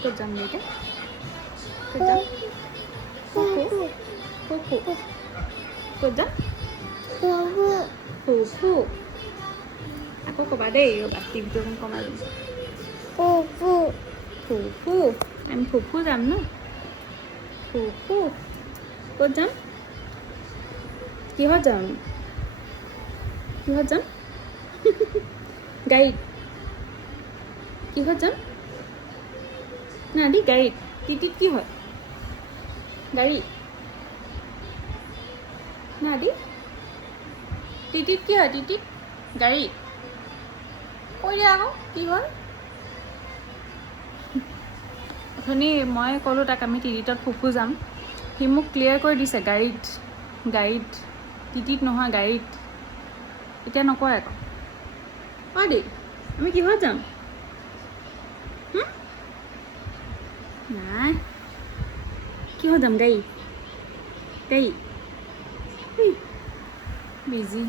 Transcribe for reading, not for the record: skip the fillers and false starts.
ক'ত যাম দেউতা ক'ত যাম ফুফু ক'ত যাম ফুফু আকৌ ক'বা দেই ৰ'বা টিভিটো অকণ কমাই দিম ফুফু আমি ফুফু যাম ন ফুফু ক'ত যাম কিহত যাম গাড়ীত কিহত যাম না দি গাড়ীত টিটিত কি হয় গাড়ী না দি টিটিত কি হয় টিটিত গাড়ী কৈ দিয়া আকৌ কি হয় অথনি মই ক'লোঁ তাক আমি টিটিতত ফুফু যাম সি মোক ক্লিয়াৰ কৰি দিছে গাড়ীত টিটিত নহয় গাড়ীত এতিয়া নকয় আকৌ হয় দেই আমি কিহত যাম নাই কিহত যাম গাড়ী বিজি